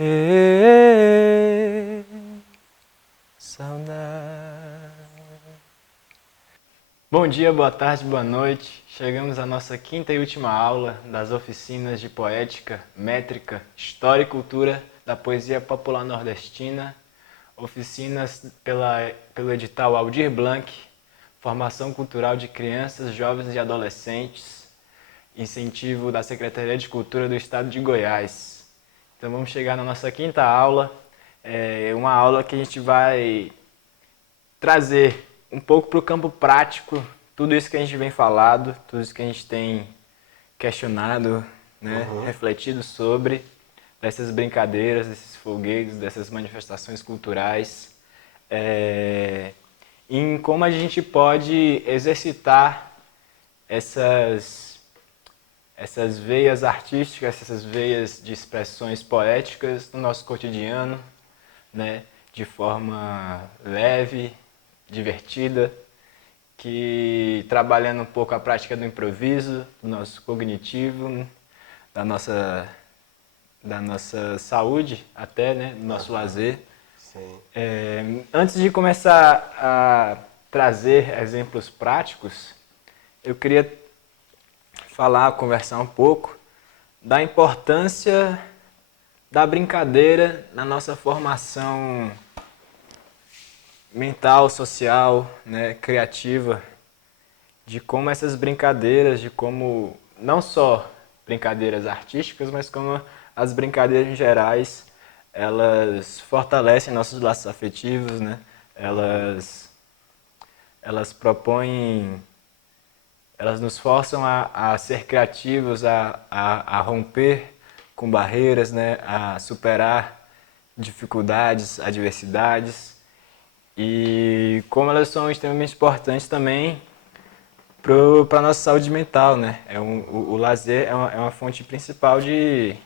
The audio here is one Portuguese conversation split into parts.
Ê, saudade. Bom dia, boa tarde, boa noite. Chegamos à nossa quinta e última aula das oficinas de poética, métrica, história e cultura da poesia popular nordestina. Oficinas pelo edital Aldir Blanc, formação cultural de crianças, jovens e adolescentes, incentivo da Secretaria de Cultura do Estado de Goiás. Então vamos chegar na nossa quinta aula, uma aula que a gente vai trazer um pouco para o campo prático tudo isso que a gente vem falado, tudo isso que a gente tem questionado, né, refletido sobre dessas brincadeiras, desses folguedos, dessas manifestações culturais, em como a gente pode exercitar essas veias artísticas, essas veias de expressões poéticas no nosso cotidiano, né, de forma leve, divertida, que trabalhando um pouco a prática do improviso, do nosso cognitivo, da nossa saúde até, né, do nosso lazer. Sim. Antes de começar a trazer exemplos práticos, eu queria conversar um pouco da importância da brincadeira na nossa formação mental, social, né, criativa, de como essas brincadeiras, de como não só brincadeiras artísticas, mas como as brincadeiras em gerais, elas fortalecem nossos laços afetivos, né? Elas propõem, elas nos forçam a ser criativos, a romper com barreiras, né? A superar dificuldades, adversidades, e como elas são extremamente importantes também para a nossa saúde mental, né? O lazer é uma fonte principal de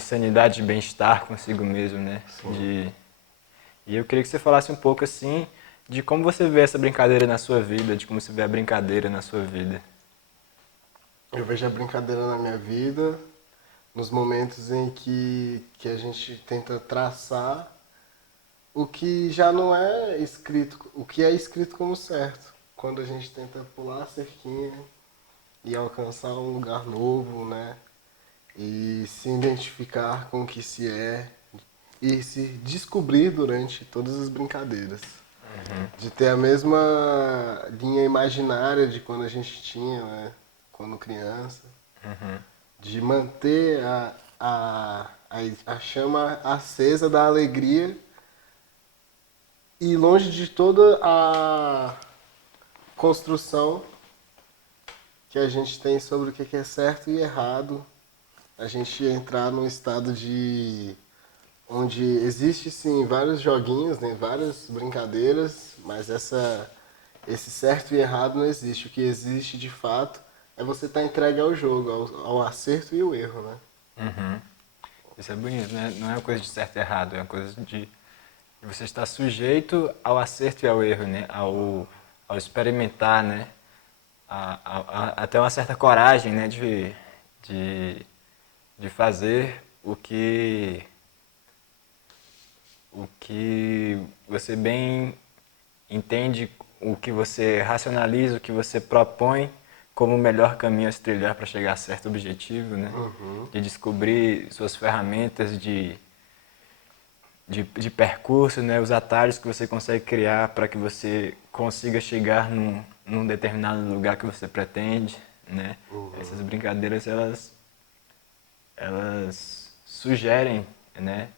sanidade, de bem-estar consigo mesmo, né? Sim. E eu queria que você falasse um pouco, assim, de como você vê essa brincadeira na sua vida, de como você vê a brincadeira na sua vida. Eu vejo a brincadeira na minha vida nos momentos em que a gente tenta traçar o que já não é escrito, o que é escrito como certo. Quando a gente tenta pular a cerquinha e alcançar um lugar novo, né? E se identificar com o que se é e se descobrir durante todas as brincadeiras. De ter a mesma linha imaginária de quando a gente tinha, né? Quando criança. De manter a chama acesa da alegria e longe de toda a construção que a gente tem sobre o que é certo e errado, a gente entrar num estado de onde existe sim vários joguinhos, né, várias brincadeiras, mas esse certo e errado não existe. O que existe de fato é você estar entregue ao jogo, ao acerto e o erro, né? Isso é bonito, né? Não é uma coisa de certo e errado, é uma coisa de você estar sujeito ao acerto e ao erro, né? Ao experimentar, né? Até uma certa coragem, né? De, de fazer o que você bem entende, o que você racionaliza, o que você propõe como o melhor caminho a se trilhar para chegar a certo objetivo, né? De descobrir suas ferramentas de percurso, né? Os atalhos que você consegue criar para que você consiga chegar num determinado lugar que você pretende, né? Essas brincadeiras, elas sugerem, né?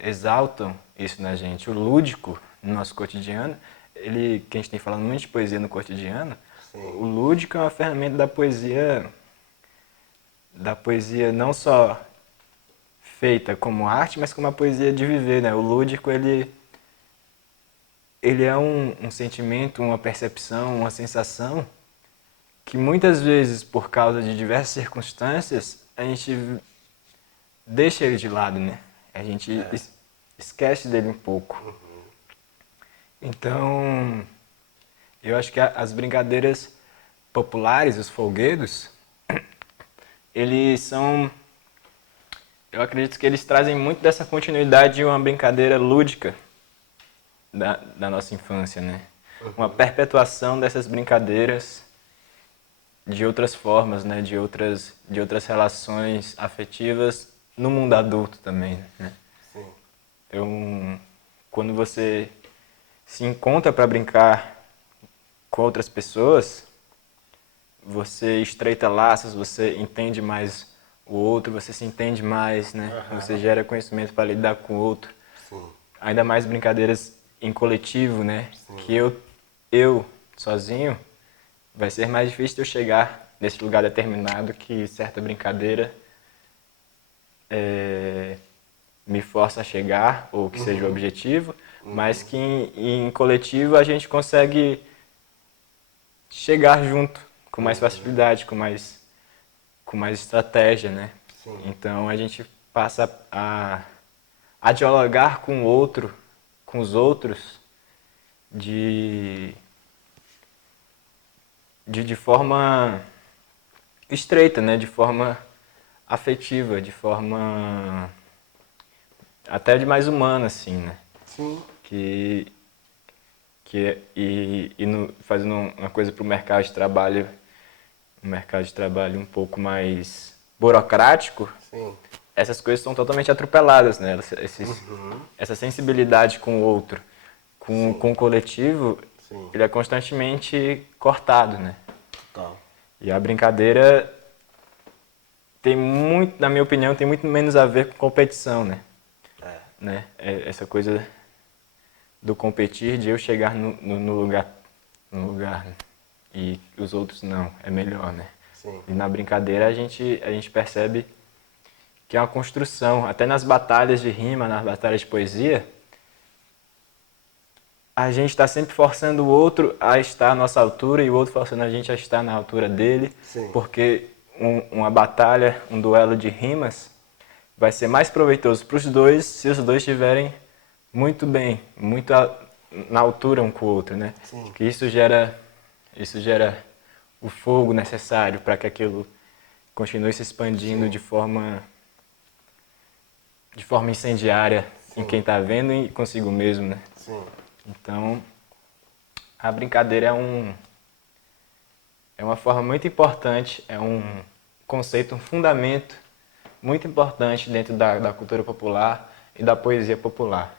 Exaltam isso na gente. O lúdico no nosso cotidiano, que a gente tem falado muito de poesia no cotidiano, Sim. o lúdico é uma ferramenta da poesia não só feita como arte, mas como a poesia de viver, né? O lúdico, ele é um sentimento, uma percepção, uma sensação que muitas vezes, por causa de diversas circunstâncias, a gente deixa ele de lado, né? A gente esquece dele um pouco. Então, eu acho que as brincadeiras populares, os folguedos, eles são Eu acredito que eles trazem muito dessa continuidade de uma brincadeira lúdica da nossa infância, né? Uma perpetuação dessas brincadeiras de outras formas, né? De outras relações afetivas no mundo adulto também, né? Sim. Então, quando você se encontra para brincar com outras pessoas, você estreita laços, você entende mais o outro, você se entende mais, né? Você gera conhecimento para lidar com o outro. Sim. Ainda mais brincadeiras em coletivo, né? Sim. Que eu sozinho, vai ser mais difícil de eu chegar nesse lugar determinado que certa brincadeira me força a chegar, ou que seja o objetivo, mas que em coletivo a gente consegue chegar junto com mais facilidade, com mais estratégia, né? Sim. Então a gente passa a dialogar com o outro, com os outros, de forma estreita, né? De forma afetiva, de forma até de mais humana, assim, né? Sim. Que, fazendo uma coisa para o mercado de trabalho, um mercado de trabalho um pouco mais burocrático, Sim. essas coisas são totalmente atropeladas, né? Essa sensibilidade com o outro, com o coletivo, Sim. ele é constantemente cortado, né? Total. E a brincadeira tem muito, na minha opinião, tem muito menos a ver com competição, né? Né? Essa coisa do competir, de eu chegar no lugar e os outros não, é melhor, né? Sim. E na brincadeira a gente percebe que é uma construção, até nas batalhas de rima, nas batalhas de poesia, a gente está sempre forçando o outro a estar à nossa altura e o outro forçando a gente a estar na altura dele, Sim. porque uma batalha, um duelo de rimas, vai ser mais proveitoso para os dois se os dois estiverem muito bem, na altura um com o outro, né? Sim. Que isso gera o fogo necessário para que aquilo continue se expandindo Sim. de forma incendiária em Sim. quem está vendo e consigo mesmo, né? Sim. Então, a brincadeira é uma forma muito importante, é um conceito, um fundamento muito importante dentro da cultura popular e da poesia popular.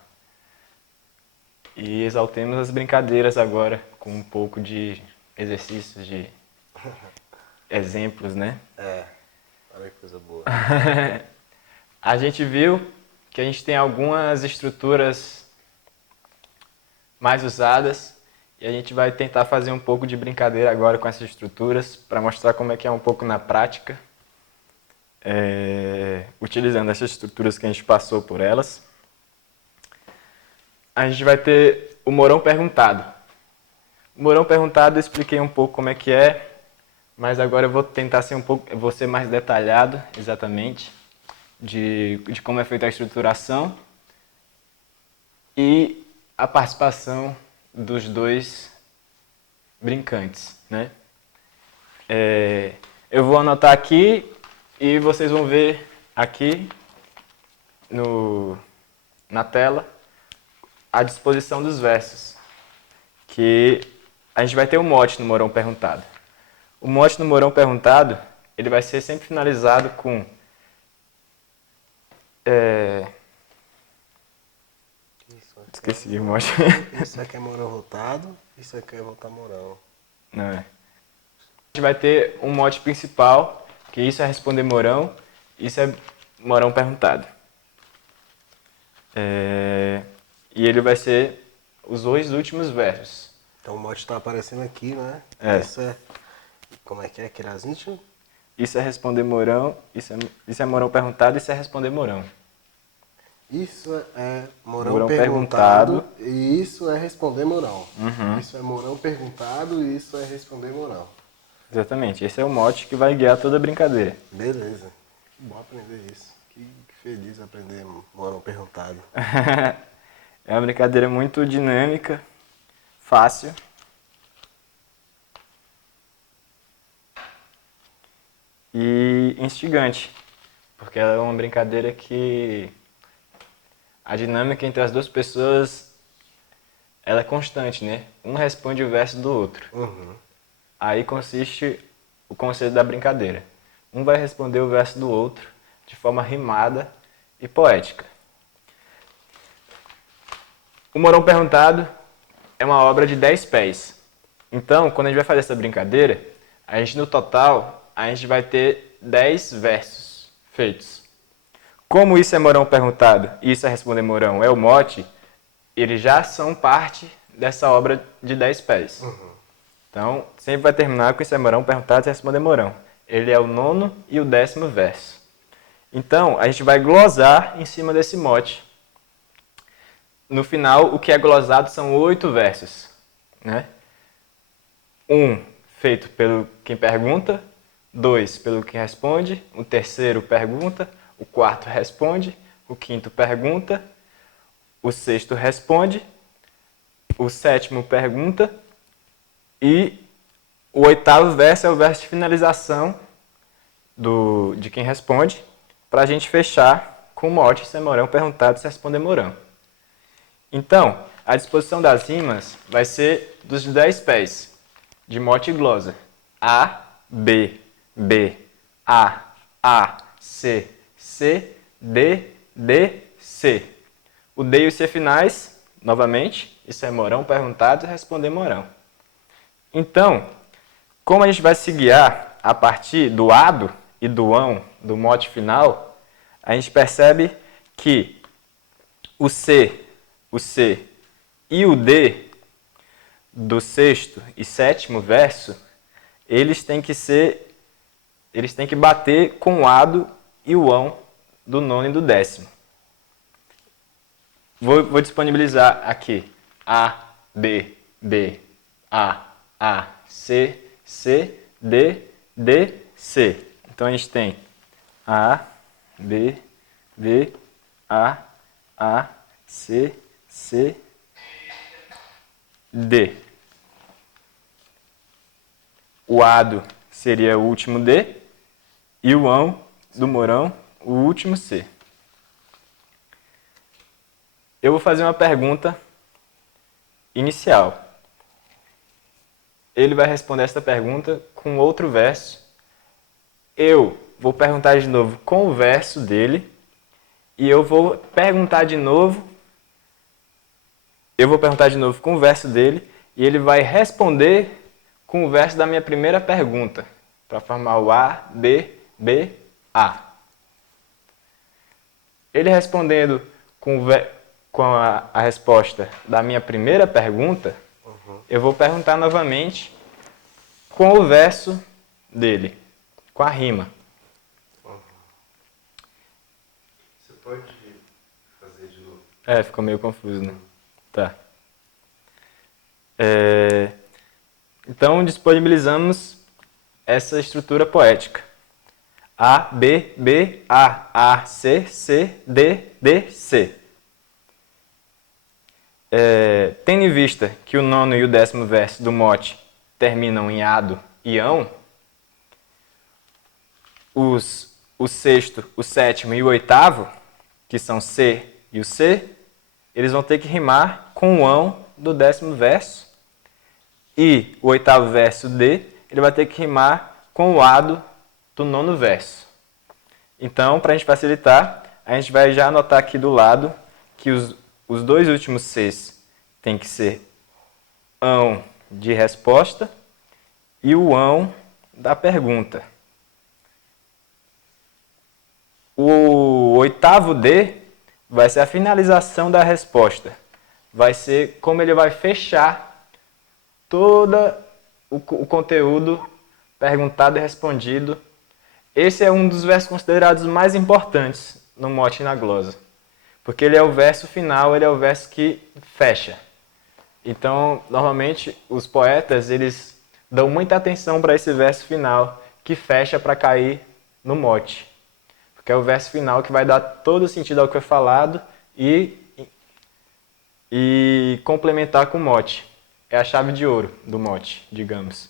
E exaltemos as brincadeiras agora com um pouco de exercícios, de exemplos, né? Olha que coisa boa. A gente viu que a gente tem algumas estruturas mais usadas e a gente vai tentar fazer um pouco de brincadeira agora com essas estruturas para mostrar como é que é um pouco na prática, utilizando essas estruturas que a gente passou por elas. A gente vai ter o Mourão Perguntado. O Mourão Perguntado eu expliquei um pouco como é que é, mas agora eu vou tentar vou ser mais detalhado exatamente de como é feita a estruturação e a participação dos dois brincantes, né? Eu vou anotar aqui e vocês vão ver aqui na tela a disposição dos versos, que a gente vai ter um mote no Mourão Perguntado. O mote no Mourão Perguntado, ele vai ser sempre finalizado com esqueci o mote. Isso aqui é Mourão Rotado, isso aqui é Voltar Mourão. Não é. A gente vai ter um mote principal, que isso é responder Mourão, isso é Mourão Perguntado. E ele vai ser os dois últimos versos. Então o mote tá aparecendo aqui, né? É. Isso é... Como é que é? Querazinho? Isso é responder Mourão, isso é Mourão Perguntado, isso é responder Mourão. Isso é Mourão, Mourão perguntado, perguntado. e isso é responder Mourão. Isso é Mourão perguntado e isso é responder Mourão. Exatamente, esse é o mote que vai guiar toda a brincadeira. Beleza. Que bom aprender isso. Que feliz aprender Mourão perguntado. É uma brincadeira muito dinâmica, fácil. E instigante. porque ela é uma brincadeira que a dinâmica entre as duas pessoas ela é constante, né? Um responde o verso do outro. Aí consiste o conceito da brincadeira. Um vai responder o verso do outro de forma rimada e poética. O Morão Perguntado é uma obra de 10 pés. Então, quando a gente vai fazer essa brincadeira, no total, a gente vai ter 10 versos feitos. Como isso é Morão Perguntado e isso é Responder Morão é o mote, eles já são parte dessa obra de 10 pés. Então, sempre vai terminar com isso é Morão Perguntado e Responder Morão. Ele é o 9º e o 10º verso. Então, a gente vai glosar em cima desse mote. No final, o que é glosado são 8 versos, né? 1 feito pelo quem pergunta, 2 pelo quem responde, o terceiro pergunta, o quarto responde, o quinto pergunta, o sexto responde, o sétimo pergunta e o 8º verso é o verso de finalização de quem responde, para a gente fechar com o mote se é Morão Perguntado, se responder Morão. Então, a disposição das rimas vai ser dos 10 pés, de mote e glosa. A, B, B, A, C, C, D, D, C. O D e o C finais, novamente, isso é Morão Perguntado e responder Morão. Então, como a gente vai se guiar a partir do ado e do ão do mote final, a gente percebe que o C e o D do sexto e sétimo verso, eles têm que bater com o ado e o ão do 9º e do 10º. Vou disponibilizar aqui A, B, B, A, C, C, D, D, C. Então a gente tem A, B, B, A, C, C, D. O ado seria o último D e o ão do Morão, o último C. Eu vou fazer uma pergunta inicial. Ele vai responder essa pergunta com outro verso. Eu vou perguntar de novo com o verso dele e eu vou perguntar de novo. Eu vou perguntar de novo com o verso dele e ele vai responder com o verso da minha primeira pergunta, para formar o A, B, B, A. Ele respondendo com a resposta da minha primeira pergunta, eu vou perguntar novamente com o verso dele, com a rima. Você pode fazer de novo? Ficou meio confuso, né? Tá. Então, disponibilizamos essa estrutura poética. A, B, B, A, C, C, D, D, C. Tendo em vista que o 9º e o 10º verso do mote terminam em ado e ão, o 6º, o 7º e o 8º, que são C e o C, eles vão ter que rimar com o ão do 10º verso. E o 8º verso D, ele vai ter que rimar com o ado do 9º verso. Então, para a gente facilitar, a gente vai já anotar aqui do lado que os dois últimos Cs tem que ser ão de resposta e o ão da pergunta. O 8º D vai ser a finalização da resposta. Vai ser como ele vai fechar todo o conteúdo perguntado e respondido. Esse é um dos versos considerados mais importantes no mote e na glosa. Porque ele é o verso final, ele é o verso que fecha. Então, normalmente, os poetas, eles dão muita atenção para esse verso final que fecha para cair no mote. Porque é o verso final que vai dar todo o sentido ao que foi falado e complementar com o mote. É a chave de ouro do mote, digamos.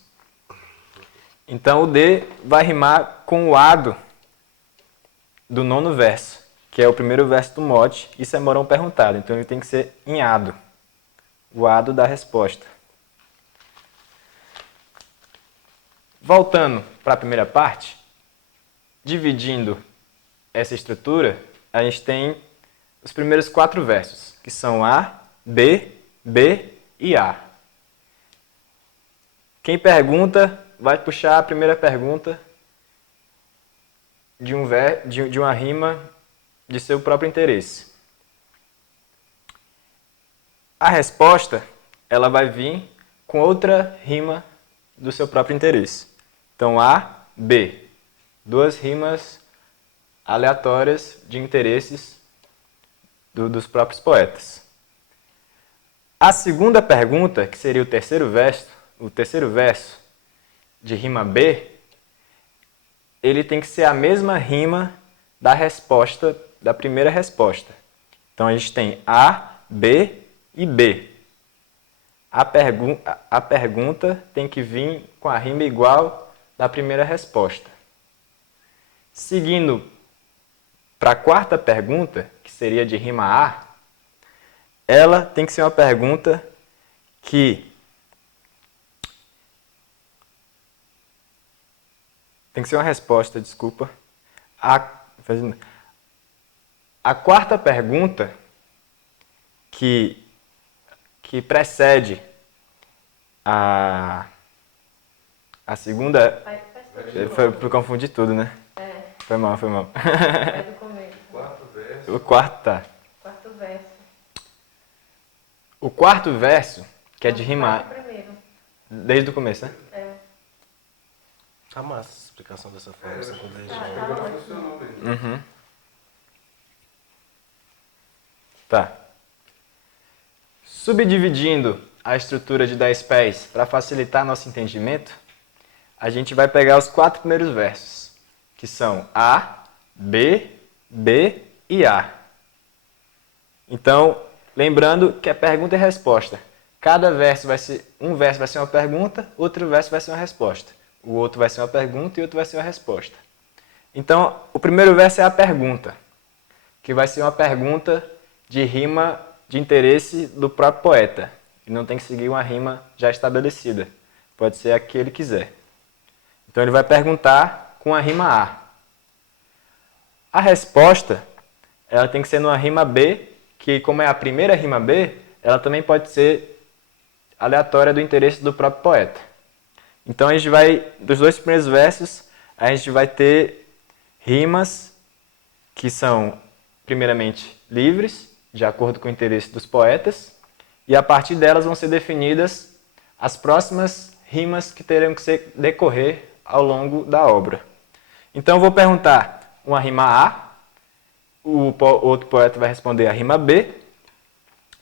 Então, o D vai rimar com o ado do nono verso, que é o primeiro verso do mote. Isso é morão perguntado, então ele tem que ser em ado. O ado da resposta. Voltando para a primeira parte, dividindo essa estrutura, a gente tem os primeiros 4 versos, que são A, B, B e A. Quem pergunta vai puxar a primeira pergunta de uma rima de seu próprio interesse. A resposta, ela vai vir com outra rima do seu próprio interesse. Então, A, B. 2 rimas aleatórias de interesses dos próprios poetas. A segunda pergunta, que seria o terceiro verso de rima B, ele tem que ser a mesma rima da resposta, da primeira resposta. Então a gente tem A, B e B. A pergunta tem que vir com a rima igual da primeira resposta. Seguindo para a quarta pergunta, que seria de rima A, ela tem que ser uma pergunta que tem que ser uma resposta, desculpa. A quarta pergunta que precede a segunda... Eu confundi tudo, né? Foi mal. É do começo. O quarto, tá. Quarto verso. O quarto verso, que é de rima A, Primeiro. desde o começo, né? Tá massa essa explicação dessa forma, sem poder Uhum. Tá. Subdividindo a estrutura de 10 pés para facilitar nosso entendimento, a gente vai pegar os 4 primeiros versos, que são A, B, B e A. Então, lembrando que é pergunta e resposta. Cada verso vai ser, um verso vai ser uma pergunta, outro verso vai ser uma resposta. O outro vai ser uma pergunta e outro vai ser uma resposta. Então, o primeiro verso é a pergunta, que vai ser uma pergunta de rima de interesse do próprio poeta. E não tem que seguir uma rima já estabelecida. Pode ser a que ele quiser. Então, ele vai perguntar com a rima A. A resposta, ela tem que ser numa rima B, que como é a primeira rima B, ela também pode ser aleatória do interesse do próprio poeta. Então, a gente vai, dos 2 primeiros versos, a gente vai ter rimas que são, primeiramente, livres, de acordo com o interesse dos poetas, e a partir delas vão ser definidas as próximas rimas que terão que decorrer ao longo da obra. Então, eu vou perguntar uma rima A, o outro poeta vai responder a rima B,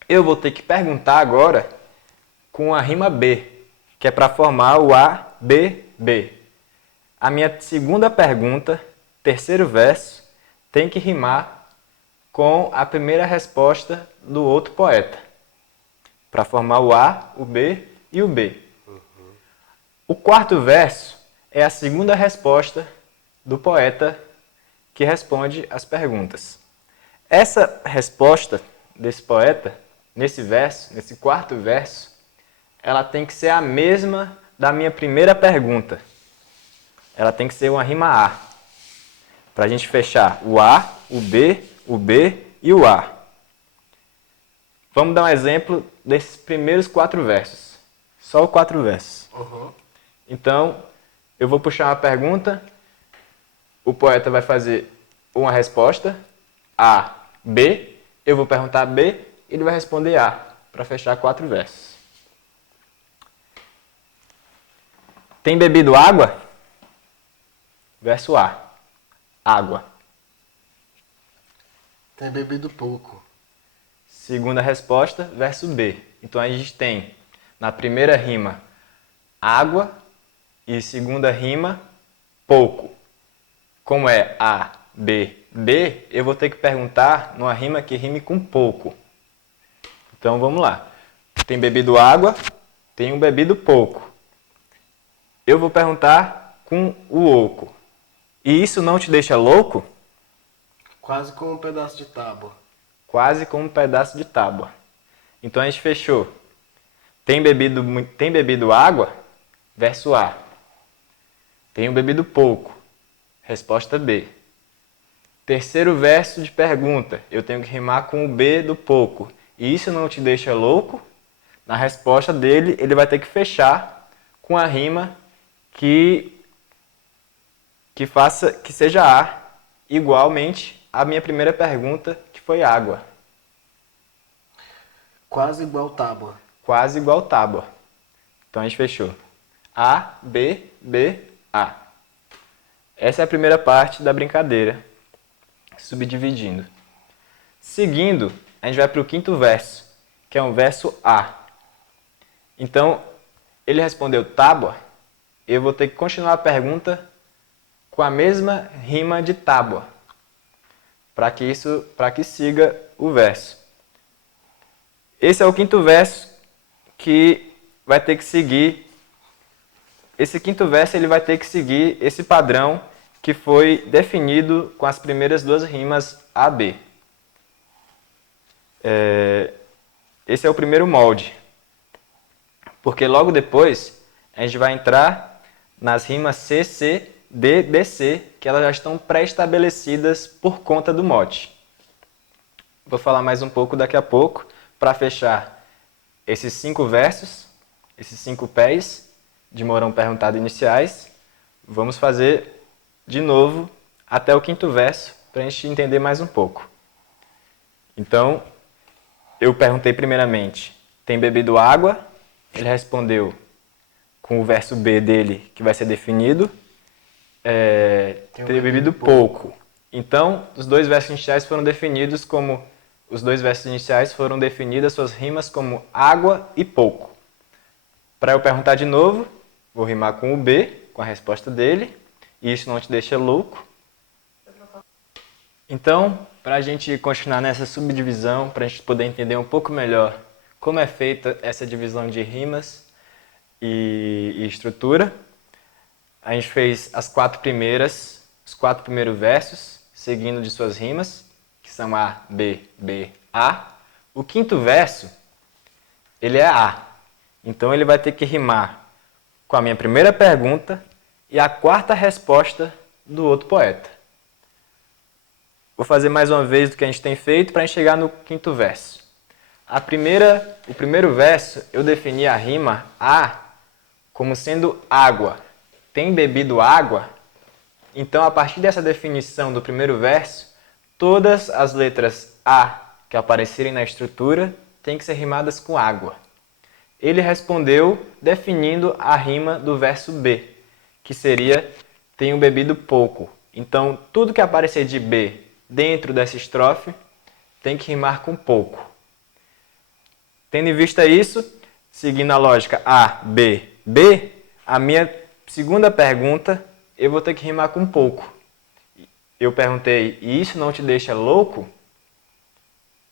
eu vou ter que perguntar agora com a rima B, que é para formar o A, B, B. A minha segunda pergunta, terceiro verso, tem que rimar com a primeira resposta do outro poeta, para formar o A, o B e o B. O quarto verso é a segunda resposta do poeta que responde as perguntas. Essa resposta desse poeta, nesse verso, nesse quarto verso, ela tem que ser a mesma da minha primeira pergunta. Ela tem que ser uma rima A. Para a gente fechar o A, o B e o A. Vamos dar um exemplo desses primeiros 4 versos. Só os 4 versos. Então, eu vou puxar uma pergunta. O poeta vai fazer uma resposta. A, B. Eu vou perguntar B. Ele vai responder A. Para fechar 4 versos. Tem bebido água? Verso A. Água. Tem bebido pouco. Segunda resposta, verso B. Então a gente tem na primeira rima água e segunda rima pouco. Como é A, B, B, eu vou ter que perguntar numa rima que rime com pouco. Então vamos lá. Tem bebido água, tenho bebido pouco. Eu vou perguntar com o oco. E isso não te deixa louco? Quase como um pedaço de tábua. Quase como um pedaço de tábua. Então a gente fechou. Tem bebido água? Verso A. Tenho bebido pouco. Resposta B. Terceiro verso de pergunta. Eu tenho que rimar com o B do pouco. E isso não te deixa louco? Na resposta dele, ele vai ter que fechar com a rima que seja A, igualmente à minha primeira pergunta, que foi água. Quase igual tábua. Quase igual tábua. Então a gente fechou. A, B, B, A. Essa é a primeira parte da brincadeira, subdividindo. Seguindo, a gente vai para o quinto verso, que é um verso A. Então, ele respondeu tábua, eu vou ter que continuar a pergunta com a mesma rima de tábua, para que siga o verso. Esse é o quinto verso que vai ter que seguir. Esse quinto verso ele vai ter que seguir esse padrão que foi definido com as primeiras duas rimas A, B. Esse é o primeiro molde. Porque logo depois a gente vai entrar nas rimas C, C, D, B, C, que elas já estão pré-estabelecidas por conta do mote. Vou falar mais um pouco daqui a pouco para fechar esses 5 versos, esses 5 pés de Mourão Perguntado iniciais. Vamos fazer de novo até o quinto verso para a gente entender mais um pouco. Então, eu perguntei primeiramente, tem bebido água? Ele respondeu com o verso B dele, que vai ser definido, ter bebido pouco. Então, os dois versos iniciais foram definidos como... Os dois versos iniciais foram definidas suas rimas como água e pouco. Para eu perguntar de novo, vou rimar com o B, com a resposta dele, e isso não te deixa louco. Então, para a gente continuar nessa subdivisão, para a gente poder entender um pouco melhor como é feita essa divisão de rimas e estrutura, a gente fez os 4 primeiros versos, seguindo de suas rimas, que são A, B, B, A. O quinto verso, ele é A. Então ele vai ter que rimar com a minha primeira pergunta e a quarta resposta do outro poeta. Vou fazer mais uma vez do que a gente tem feito para a gente chegar no quinto verso. O primeiro verso, eu defini a rima A como sendo água. Tem bebido água? Então, a partir dessa definição do primeiro verso, todas as letras A que aparecerem na estrutura têm que ser rimadas com água. Ele respondeu definindo a rima do verso B, que seria tenho bebido pouco. Então, tudo que aparecer de B dentro dessa estrofe tem que rimar com pouco. Tendo em vista isso, seguindo a lógica A, B, B, a minha segunda pergunta eu vou ter que rimar com pouco. Eu perguntei, e isso não te deixa louco?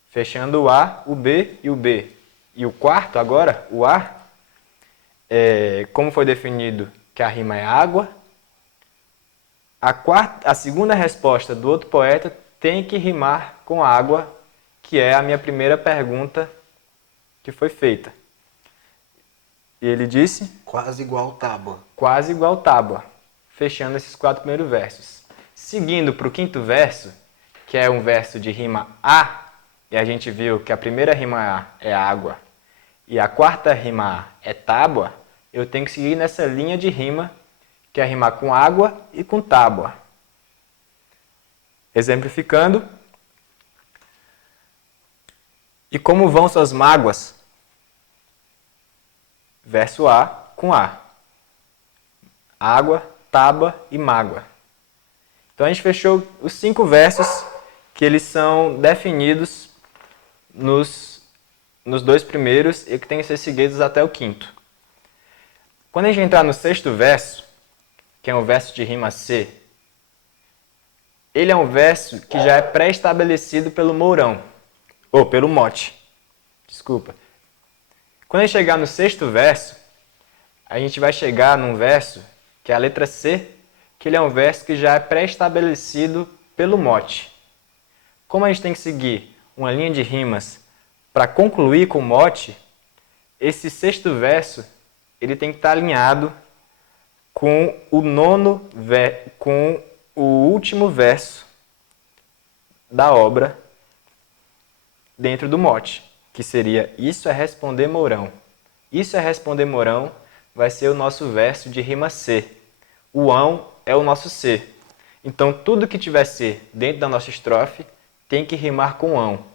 Fechando o A, o B e o B. E o quarto agora, o A, como foi definido que a rima é água, a segunda resposta do outro poeta tem que rimar com água, que é a minha primeira pergunta que foi feita. E ele disse? Quase igual tábua. Quase igual tábua. Fechando esses 4 primeiros versos. Seguindo para o quinto verso, que é um verso de rima A, e a gente viu que a primeira rima A é água e a quarta rima A é tábua, eu tenho que seguir nessa linha de rima, que é rimar com água e com tábua. Exemplificando. E como vão suas mágoas? Verso A com A. Água, tábua e mágoa. Então a gente fechou os 5 versos que eles são definidos nos 2 primeiros e que têm que ser seguidos até o quinto. Quando a gente entrar no 6º verso, que é um verso de rima C, ele é um verso que já é pré-estabelecido pelo Mourão, ou pelo mote. Desculpa. Quando a gente chegar no 6º verso, a gente vai chegar num verso que é a letra C, que ele é um verso que já é pré-estabelecido pelo mote. como a gente tem que seguir uma linha de rimas para concluir com o mote, esse sexto verso ele tem que estar alinhado com com o último verso da obra dentro do mote, que seria Isso é responder Mourão. Isso é responder Mourão vai ser o nosso verso de rima C. O ão é o nosso C. Então, tudo que tiver C dentro da nossa estrofe tem que rimar com ão,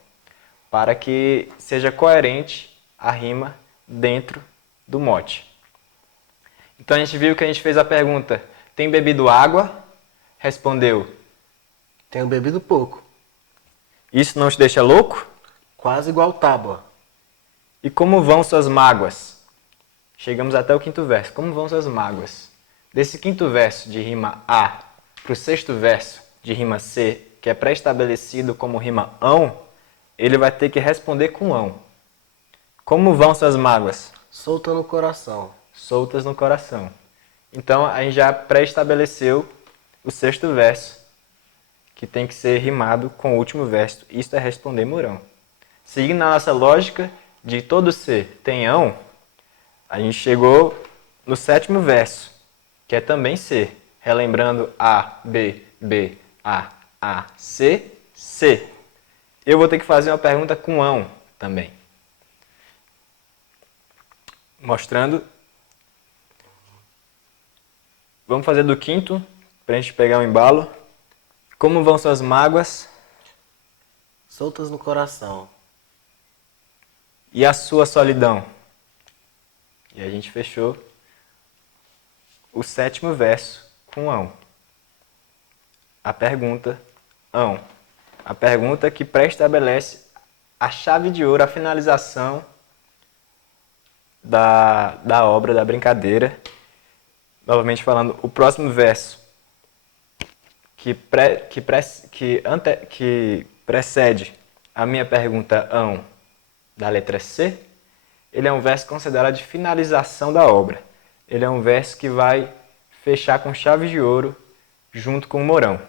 para que seja coerente a rima dentro do mote. Então, a gente viu que a gente fez a pergunta, tem bebido água? Respondeu, Tenho bebido pouco. isso não te deixa louco? Quase igual tábua. E como vão suas mágoas? Chegamos até o quinto verso. Como vão suas mágoas? Desse quinto verso de rima A para o sexto verso de rima C, que é pré-estabelecido como rima ão, ele vai ter que responder com ão. Como vão suas mágoas? Solta no coração. Soltas no coração. Então, a gente já pré-estabeleceu o sexto verso, que tem que ser rimado com o último verso. Isso é responder Mourão. Seguindo a nossa lógica de todo C tem ão, a gente chegou no sétimo verso, que é também C. Relembrando A, B, B, A, C, C. Eu vou ter que fazer uma pergunta com ão também. Mostrando. Vamos fazer do quinto, para a gente pegar o embalo. Como vão suas mágoas? Soltas no coração. E a sua solidão? E a gente fechou o sétimo verso com ão. A pergunta, ão. A pergunta que pré-estabelece a chave de ouro, a finalização da obra, da brincadeira. Novamente falando, o próximo verso que precede a minha pergunta ão da letra C, ele é um verso considerado de finalização da obra. Ele é um verso que vai fechar com chave de ouro junto com o Mourão.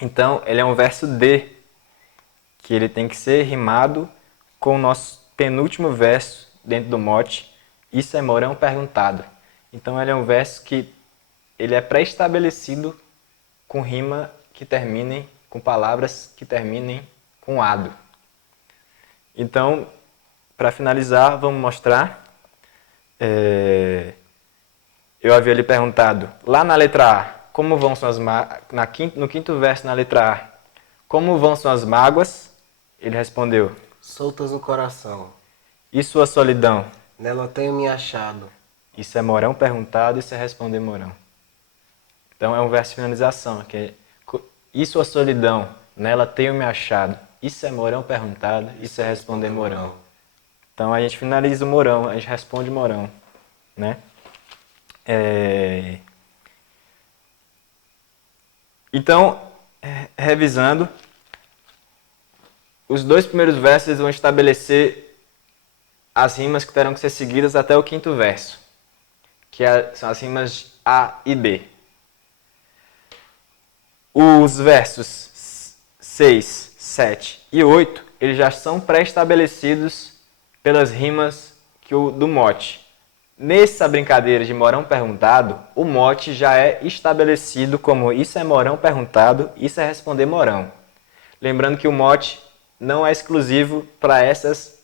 Então, ele é um verso D, que ele tem que ser rimado com o nosso penúltimo verso dentro do mote. Isso é Mourão perguntado. Então, ele é um verso que ele é pré-estabelecido com rima que terminem, com palavras que terminem com ado. Então, para finalizar, vamos mostrar. Eu havia lhe perguntado, lá na letra A, como vão suas no quinto verso na letra A, como vão suas mágoas? Ele respondeu, Soltas no coração. e sua solidão? Nela tenho me achado. Isso é Mourão perguntado, isso é responder Mourão. Então é um verso de finalização, que é, e sua solidão? Nela tenho me achado. Isso é Mourão perguntado, isso é responder Mourão. Então a gente finaliza o Mourão, a gente responde Mourão, né? Então, revisando, os dois primeiros versos vão estabelecer as rimas que terão que ser seguidas até o quinto verso, que são as rimas A e B. Os versos 6, 7 e 8, eles já são pré-estabelecidos pelas rimas do mote. Nessa brincadeira de Mourão perguntado, o mote já é estabelecido como isso é Mourão perguntado, isso é responder Mourão. Lembrando que o mote não é exclusivo para essas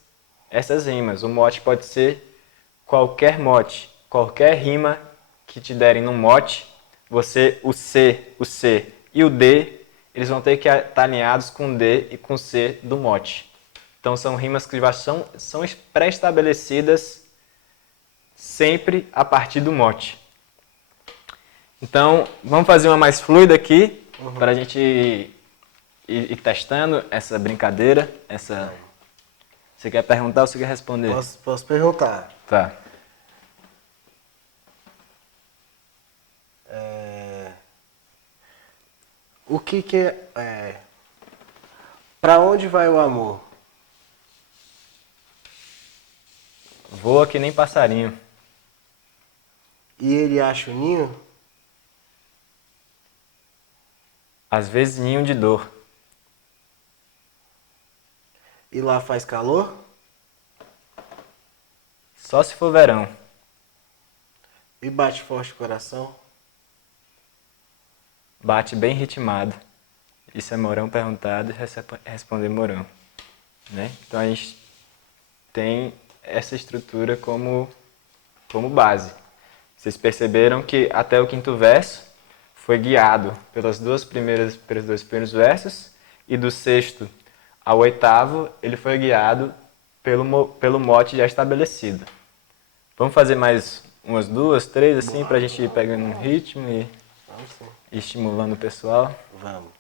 rimas. O mote pode ser qualquer mote, qualquer rima que te derem no mote, o C e o D, eles vão ter que estar alinhados com o D e com o C do mote. Então são rimas que já são pré-estabelecidas sempre a partir do mote. Então, vamos fazer uma mais fluida aqui, para a gente ir testando essa brincadeira. Você quer perguntar ou você quer responder? Posso perguntar. Tá. O que é... Pra onde vai o amor? Voa que nem passarinho. E ele acha o ninho? Às vezes ninho de dor. E lá faz calor? Só se for verão. E bate forte o coração? Bate bem ritmado. Isso é Mourão perguntado e responder Mourão. Né? Então a gente tem essa estrutura como base. Vocês perceberam que até o quinto verso foi guiado pelos dois primeiros versos, e do sexto ao oitavo ele foi guiado pelo mote já estabelecido. Vamos fazer mais umas duas, três, assim, para a gente ir pegando um ritmo e Vamos sim. estimulando o pessoal. Vamos.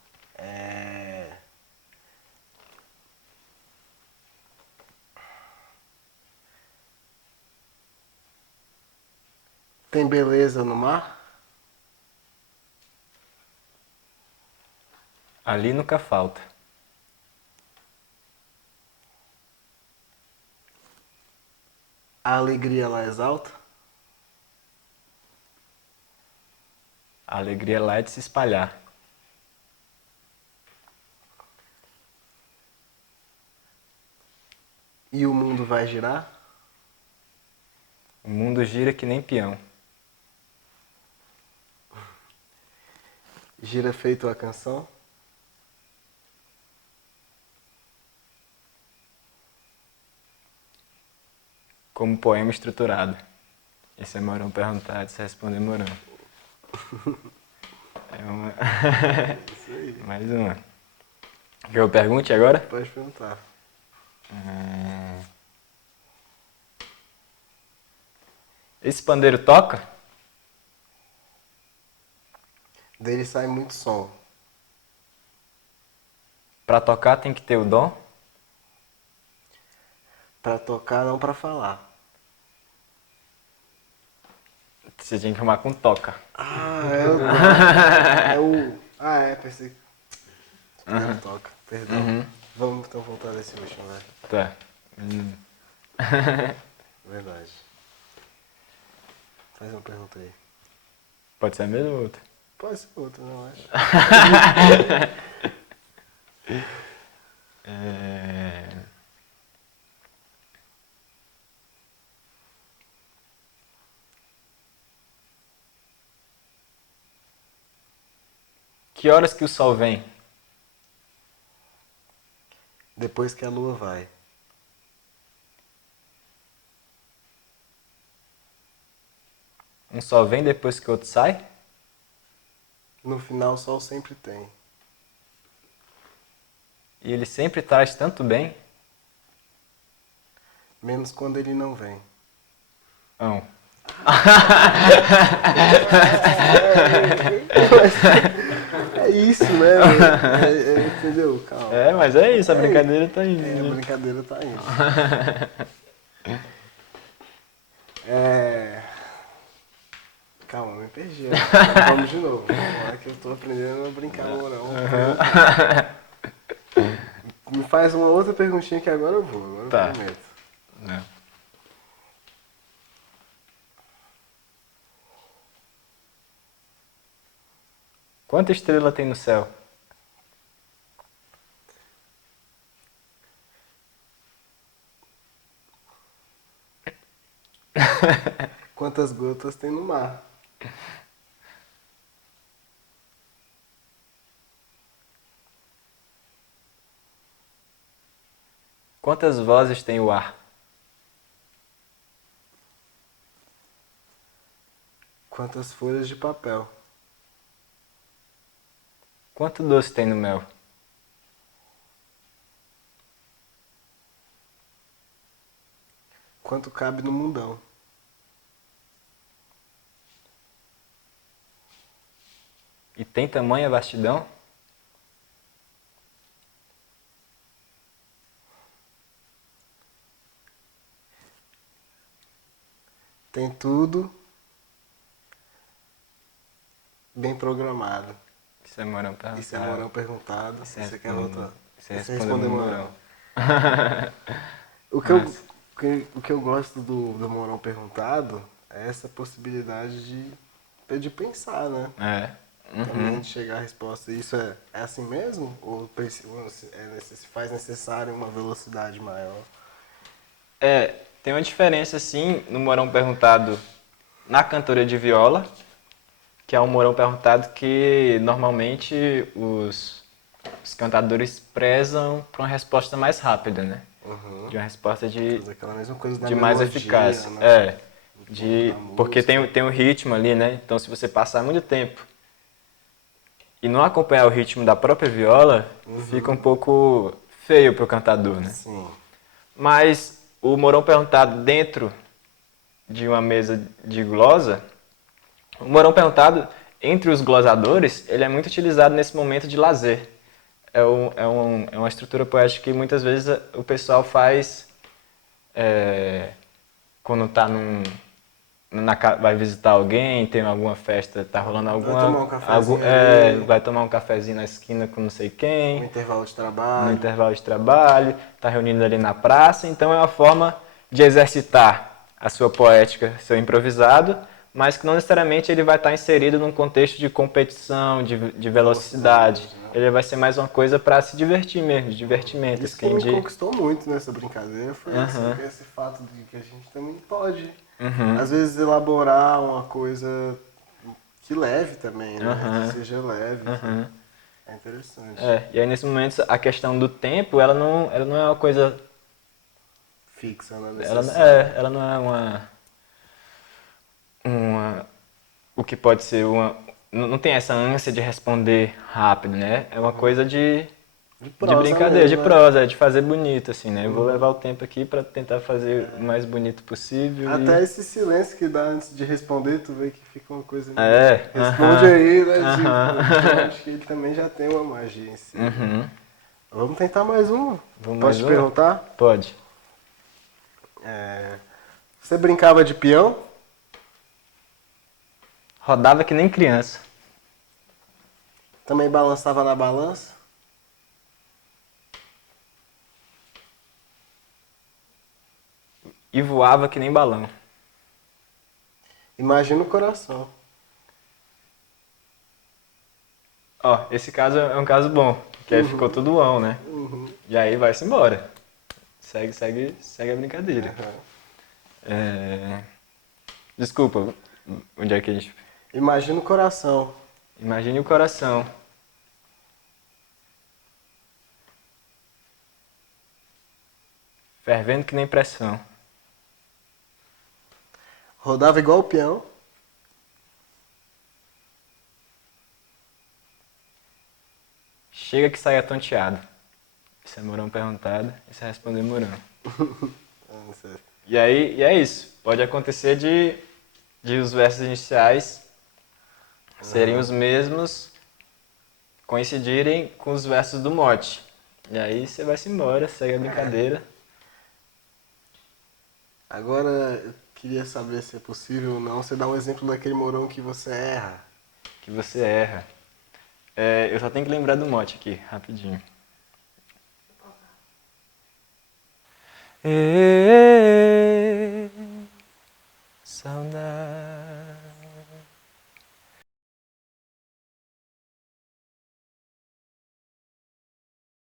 Tem beleza no mar? Ali nunca falta. A alegria lá exalta? A alegria lá é de se espalhar. E o mundo vai girar? O mundo gira que nem peão. Gira feito a canção? Como poema estruturado. Esse é Mourão perguntado, se responder Mourão. É uma... Isso aí. Mais uma. Quer que eu pergunte agora? Pode perguntar. Esse pandeiro toca? Dele sai muito som. Pra tocar tem que ter o dom? Pra tocar, não pra falar. Você tinha que arrumar com toca. Pensei que não toca. Perdão. Vamos então voltar nesse último, né? Tá. Verdade. Faz uma pergunta aí. Pode ser a mesma ou outra? Pode ser outra, não acho. Que horas que o sol vem? Depois que a lua vai. Um sol vem depois que o outro sai? No final, o sol sempre tem. E ele sempre traz tanto bem? Menos quando ele não vem. Não. É isso, né? Entendeu? Calma. É, mas é isso, a brincadeira tá indo. A né? brincadeira tá indo. Calma, me perdi. Né? Vamos de novo. É que eu tô aprendendo a brincar no Mourão. Me faz uma outra perguntinha que agora eu vou. Agora Tá. eu prometo. Não. Quanta estrela tem no céu? Quantas gotas tem no mar? Quantas vozes tem o ar? Quantas folhas de papel? Quanto doce tem no mel? Quanto cabe no mundão? E tem tamanha vastidão? Tem tudo bem programado. Isso é Mourão perguntado. Isso é Mourão perguntado. Isso é Você quer responder- outra? isso é Você responder responder Mourão. O que eu gosto do Mourão perguntado é essa possibilidade de pensar, né? também de chegar à resposta. Isso é assim mesmo? Ou se faz necessário uma velocidade maior? Tem uma diferença, sim, no Morão Perguntado na cantoria de viola, que é um Morão Perguntado que normalmente os cantadores prezam por uma resposta mais rápida, né? De uma resposta Fazer aquela mesma coisa da de mais melodia, eficácia. né? Porque música. tem o ritmo ali, né? Então se você passar muito tempo e não acompanhar o ritmo da própria viola, fica um pouco feio pro cantador, né? Sim. Mas o Morão Perguntado dentro de uma mesa de glosa, o Morão Perguntado entre os glosadores, ele é muito utilizado nesse momento de lazer. É uma estrutura poética que muitas vezes o pessoal faz quando tá vai visitar alguém, tem alguma festa, tá rolando Vai tomar um cafezinho ali. vai tomar um cafezinho na esquina com não sei No quem, intervalo de no trabalho. intervalo de trabalho, tá reunindo ali na praça, então é uma forma de exercitar a sua poética, seu improvisado, mas que não necessariamente ele vai estar inserido num contexto de competição, de velocidade. né? Ele vai ser mais uma coisa para se divertir mesmo, de divertimento. Isso que me conquistou muito nessa brincadeira foi esse fato de que a gente também pode, às vezes, elaborar uma coisa que leve também, né? Que seja leve. É interessante. E aí, nesse momento, a questão do tempo, ela não é uma coisa... Fixa, né? Ela não é o que pode ser uma... Não tem essa ânsia de responder rápido, né? É uma coisa de prosa brincadeira, mesmo, de né? prosa, de fazer bonito, assim, né? Eu vou levar o tempo aqui pra tentar fazer o mais bonito possível. Até esse silêncio que dá antes de responder, tu vê que fica uma coisa meio... É, Responde aí, né? Tipo, eu acho que ele também já tem uma magia em si. Vamos tentar mais um. Vamos Posso mais te um? perguntar? Pode. Você brincava de peão? Rodava que nem criança. Também balançava na balança? E voava que nem balão. Imagina o coração. Ó, esse caso é um caso bom, que aí ficou tudo on, né? E aí vai-se embora. Segue a brincadeira. Desculpa, onde é que a gente... Imagina o coração. Imagine o coração. Fervendo que nem pressão. Rodava igual o peão. Chega que saia tonteado. Isso é Morão perguntado, isso é responder Morão. E aí, é isso. Pode acontecer de os versos iniciais serem os mesmos, coincidirem com os versos do mote. E aí você vai-se embora, segue a brincadeira. Agora, eu queria saber se é possível ou não. Você dá um exemplo daquele morão que você erra. Que você erra. Eu só tenho que lembrar do mote aqui, rapidinho.